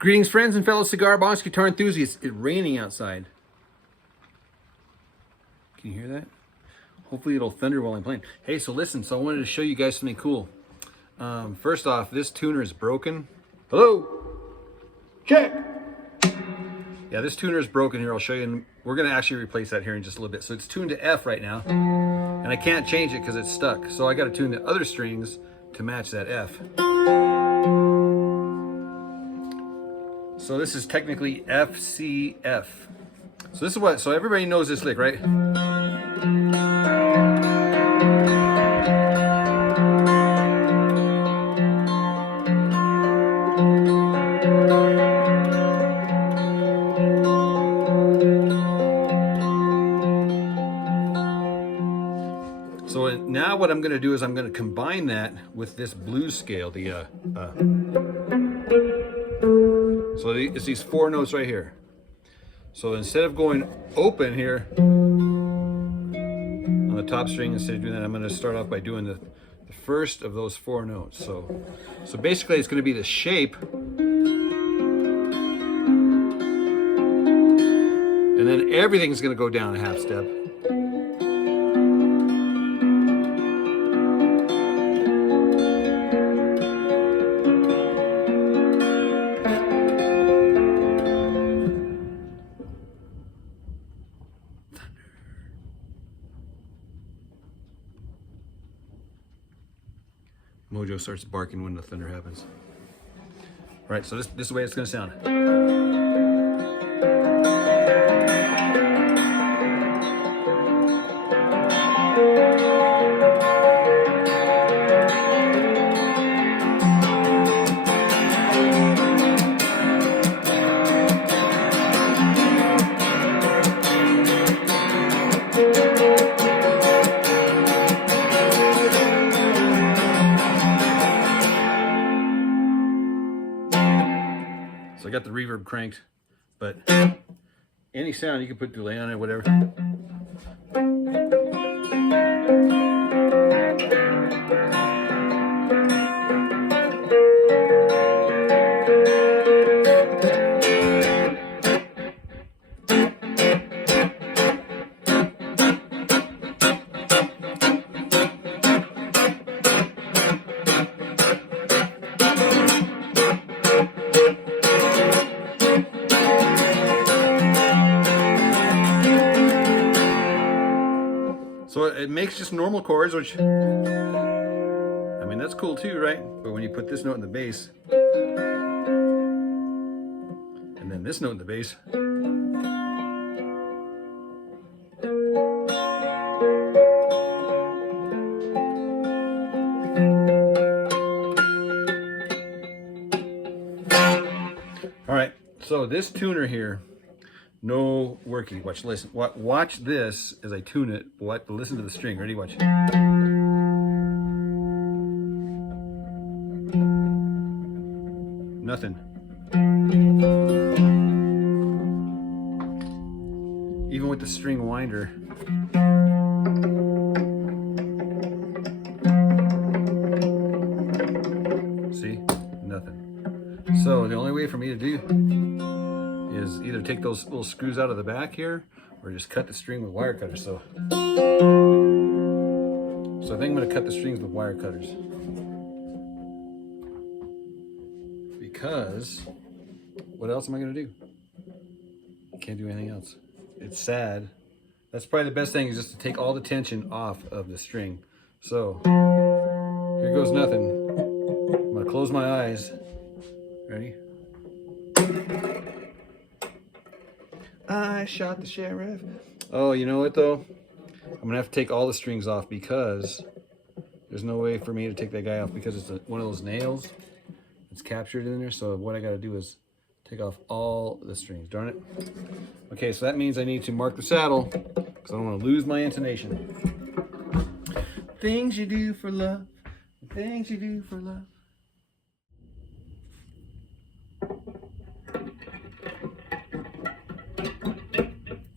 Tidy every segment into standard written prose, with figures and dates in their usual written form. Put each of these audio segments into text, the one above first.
Greetings, friends and fellow cigar box guitar enthusiasts. It's raining outside. Can you hear that? Hopefully it'll thunder while I'm playing. Hey, so listen, I wanted to show you guys something cool. First off, this tuner is broken. Hello? Check! Yeah, this tuner is broken here. I'll show you. And we're going to actually replace that here in just a little bit. So it's tuned to F right now. And I can't change it because it's stuck. So I got to tune the other strings to match that F. So this is technically F, C, F. So this is what, so everybody knows this lick, right? So now what I'm going to do is I'm going to combine that with this blues scale, so it's these four notes right here. So instead of going open here on the top string, instead of doing that, I'm going to start off by doing the first of those four notes. So basically it's going to be the shape, and then everything's going to go down a half step. Mojo starts barking when the thunder happens. All right, so this is the way it's going to sound. So I got the reverb cranked, but any sound you can put delay on it, whatever. So it makes just normal chords, which, I mean, that's cool too, right? But when you put this note in the bass, and then this note in the bass, all right, so this tuner here, no working. Watch, listen. Watch this as I tune it. Listen to the string. Ready? Watch. Nothing. Even with the string winder. See? Nothing. So the only way for me to do is either take those little screws out of the back here or just cut the string with wire cutters. So I think I'm going to cut the strings with wire cutters, because what else am I going to do? I can't do anything else. It's sad. That's probably the best thing, is just to take all the tension off of the string. So here goes nothing. I'm going to close my eyes. Ready? I shot the sheriff. Oh, you know what though? I'm gonna have to take all the strings off, because there's no way for me to take that guy off, because it's one of those nails that's captured in there. So what I gotta do is take off all the strings. Darn it. Okay, so that means I need to mark the saddle, because I don't want to lose my intonation. Things you do for love. Things you do for love.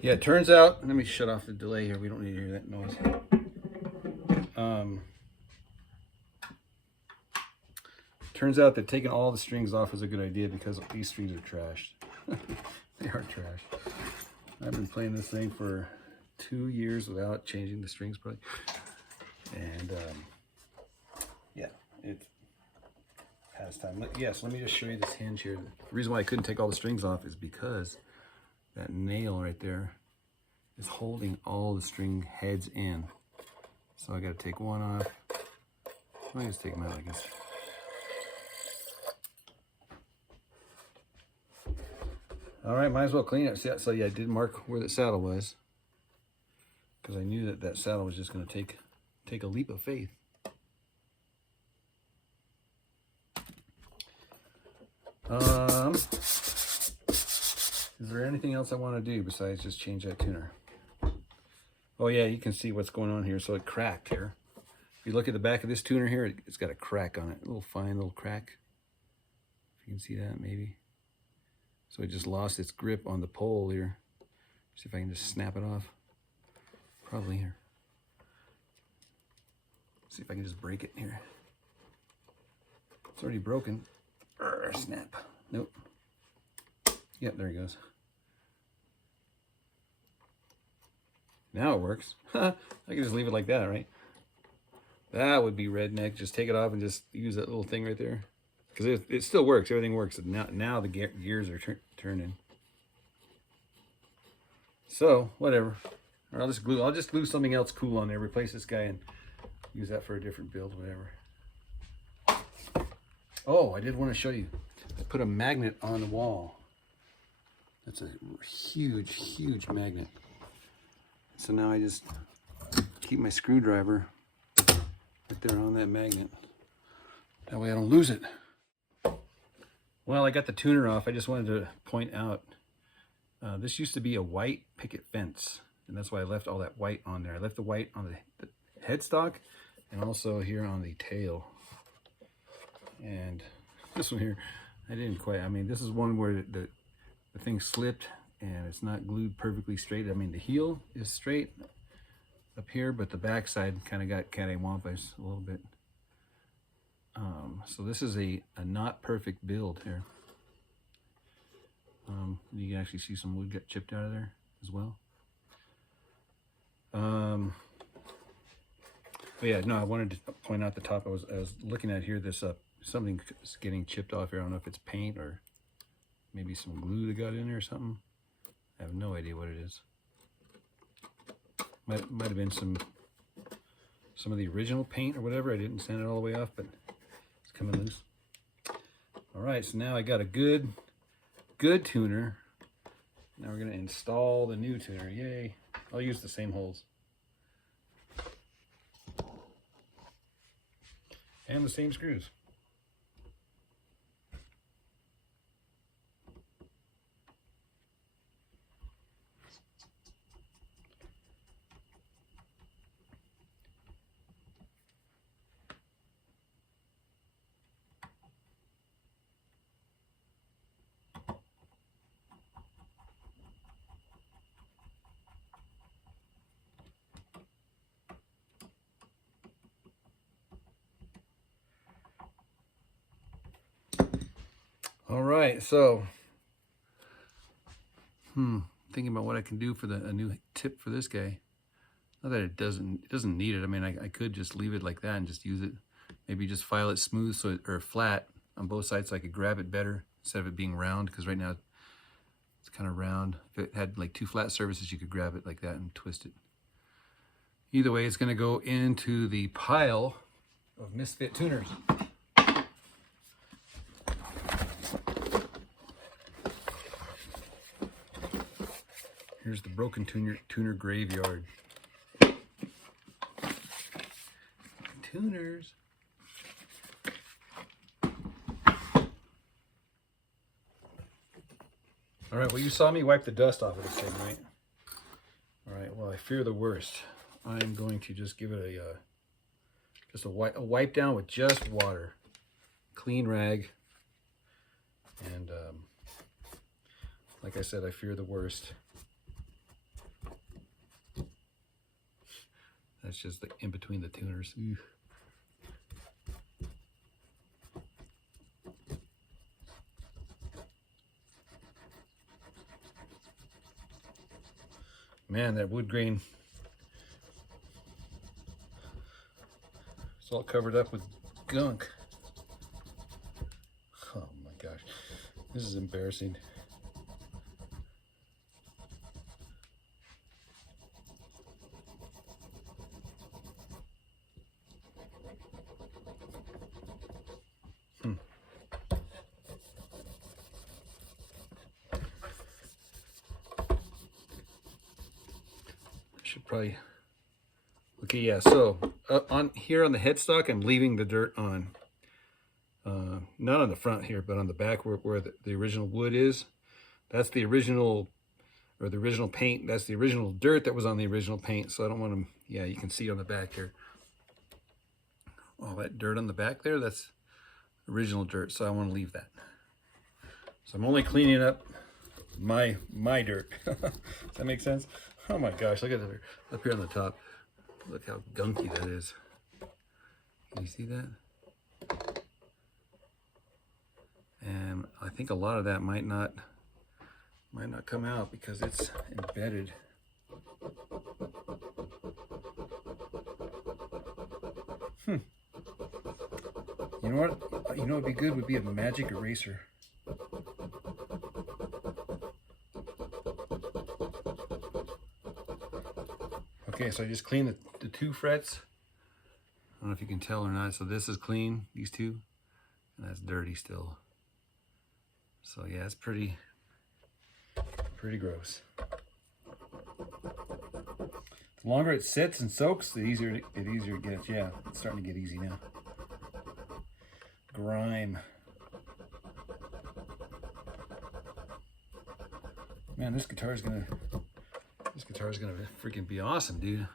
Yeah, it turns out, let me shut off the delay here. We don't need to hear that noise. turns out that taking all the strings off is a good idea because these strings are trashed. They are trashed. I've been playing this thing for 2 years without changing the strings probably. And yeah, it's past time. Yes, let me just show you this hinge here. The reason why I couldn't take all the strings off is because that nail right there is holding all the string heads in. So I got to take one off. Let me just take them out, I guess. All right, might as well clean it. So yeah, I did mark where the saddle was because I knew that that saddle was just going to take a leap of faith. Is there anything else I want to do besides just change that tuner? Oh yeah, you can see what's going on here. So it cracked here. If you look at the back of this tuner here, it's got a crack on it. A little fine little crack. If you can see that maybe. So it just lost its grip on the pole here. See if I can just snap it off. Probably here. See if I can just break it here. It's already broken. Snap. Nope. Yep, there he goes. Now it works. I can just leave it like that, right? That would be redneck. Just take it off and just use that little thing right there. Because it still works. Everything works. Now the gears are turning. So, whatever. Or I'll just glue something else cool on there. Replace this guy and use that for a different build, whatever. Oh, I did want to show you. I put a magnet on the wall. That's a huge, huge magnet. So now I just keep my screwdriver right there on that magnet. That way I don't lose it. Well, I got the tuner off. I just wanted to point out, this used to be a white picket fence. And that's why I left all that white on there. I left the white on the headstock and also here on the tail. And this one here, I didn't quite, I mean, this is one where the thing slipped and it's not glued perfectly straight. I mean, the heel is straight up here, but the back side kind of got cattywampus a little bit. So this is a not perfect build here. You can actually see some wood got chipped out of there as well. But yeah, no, I wanted to point out the top. I was looking at here. This something is getting chipped off here. I don't know if it's paint or maybe some glue that got in there or something. I have no idea what it is. Might have been some of the original paint or whatever. I didn't sand it all the way off, but it's coming loose. All right, so now I got a good tuner. Now we're gonna install the new tuner. Yay! I'll use the same holes and the same screws. All right, so thinking about what I can do for a new tip for this guy. Not that it doesn't need it. I mean, I could just leave it like that and just use it. Maybe just file it smooth or flat on both sides so I could grab it better instead of it being round, because right now it's kind of round. If it had like two flat surfaces, you could grab it like that and twist it. Either way, it's going to go into the pile of misfit tuners. Here's the broken tuner graveyard. Tuners. All right, well, you saw me wipe the dust off of this thing, right? All right, well, I fear the worst. I'm going to just give it a wipe down with just water. Clean rag. And like I said, I fear the worst. That's just in between the tuners. Man, that wood grain, it's all covered up with gunk. Oh my gosh, this is embarrassing. Should probably, okay, yeah, so on here on the headstock, I'm leaving the dirt on. Not on the front here, but on the back where the original wood is. That's the original, or the original paint. That's the original dirt that was on the original paint. So I don't want them, yeah, you can see on the back here. All that dirt on the back there, that's original dirt. So I want to leave that. So I'm only cleaning up my dirt. Does that make sense? Oh my gosh, look at it up here on the top. Look how gunky that is. Can you see that? And I think a lot of that might not come out because it's embedded. You know what? You know what'd be good would be a magic eraser. Okay, so I just cleaned the 2 frets. I don't know if you can tell or not. So this is clean, these 2, and that's dirty still. So yeah, it's pretty gross. The longer it sits and soaks, the easier it gets. Yeah, it's starting to get easy now. Grime. Man, this guitar is gonna freaking be awesome, dude.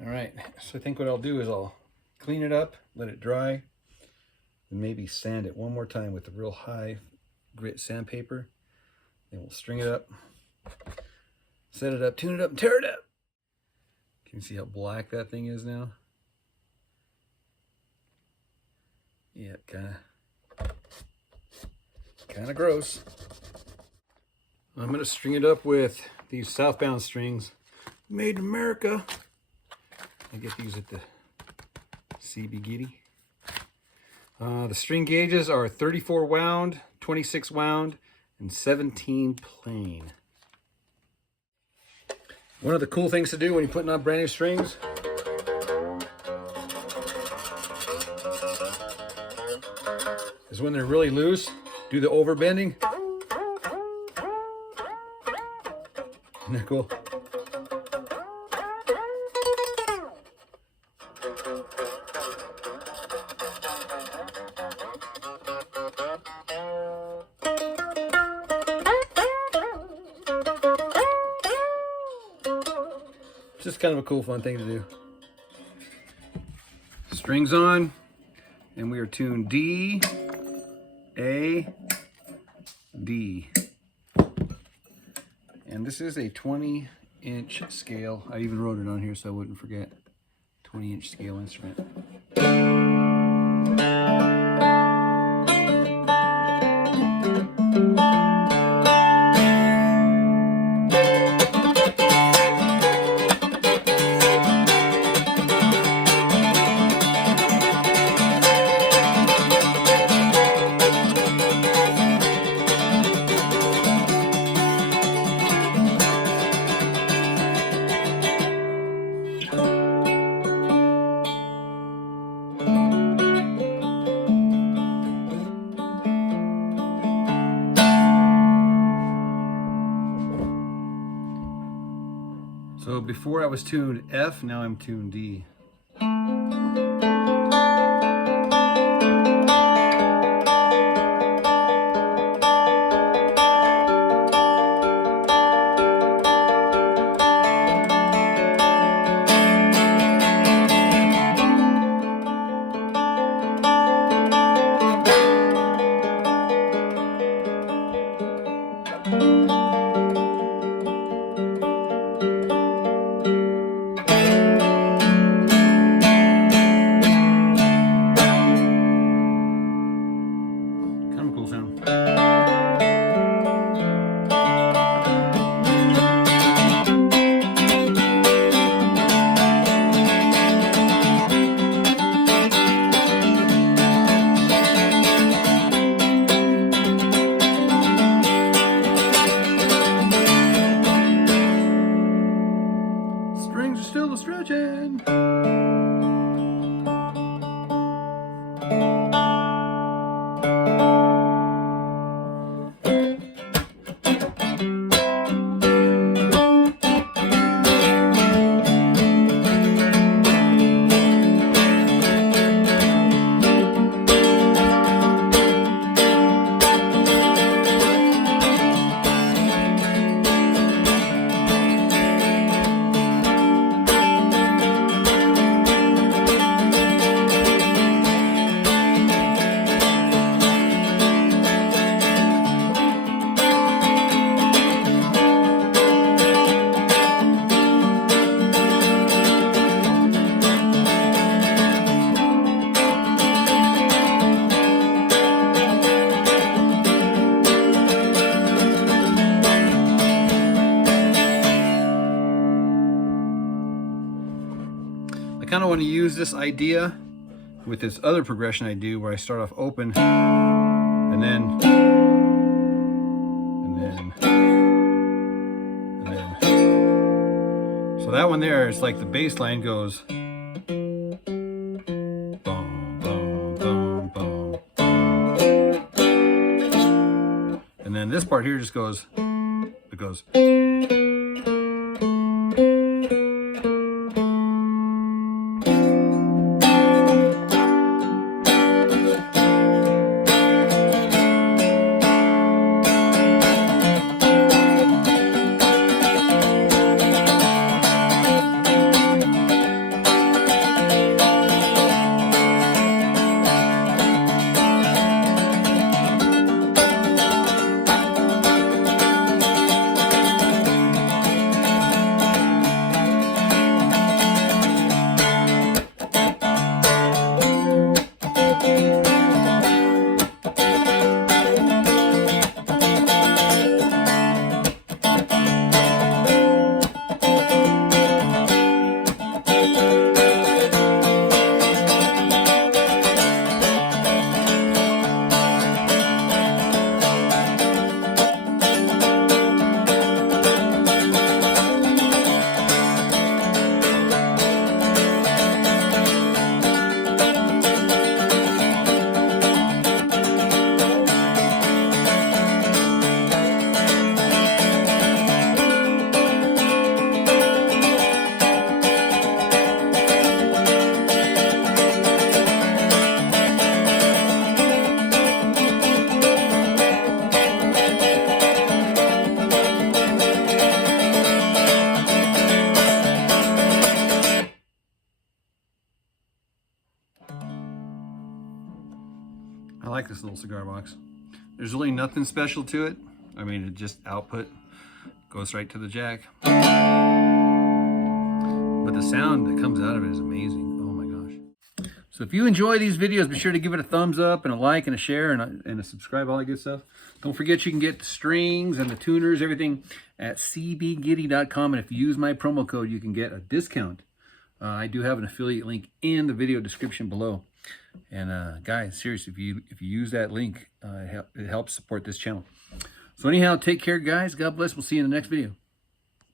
All right, so I think what I'll do is I'll clean it up, let it dry, and maybe sand it one more time with the real high grit sandpaper. Then we'll string it up, set it up, tune it up, and tear it up. Can you see how black that thing is now? Yeah, kind of gross. I'm gonna string it up with these southbound strings, made in America. I get these at the CBGG. The string gauges are 34 wound, 26 wound, and 17 plain. One of the cool things to do when you're putting on brand new strings is when they're really loose, do the overbending. Isn't that cool? Just kind of a cool, fun thing to do. Strings on, and we are tuned D, A, D. And this is a 20-inch scale. I even wrote it on here so I wouldn't forget. 20-inch scale instrument. So before I was tuned F, now I'm tuned D. little stretching. I kind of want to use this idea with this other progression I do where I start off open and then so that one there, it's like the bass line goes boom, boom, boom, boom. And then this part here just goes, it goes. I like this little cigar box. There's really nothing special to it. I mean, it just output goes right to the jack. But the sound that comes out of it is amazing. Oh my gosh. So if you enjoy these videos, be sure to give it a thumbs up and a like and a share and a subscribe, all that good stuff. Don't forget you can get the strings and the tuners, everything at cbgiddy.com. And if you use my promo code, you can get a discount. I do have an affiliate link in the video description below. And guys, seriously, if you use that link, it helps support this channel. So anyhow, take care, guys. God bless. We'll see you in the next video.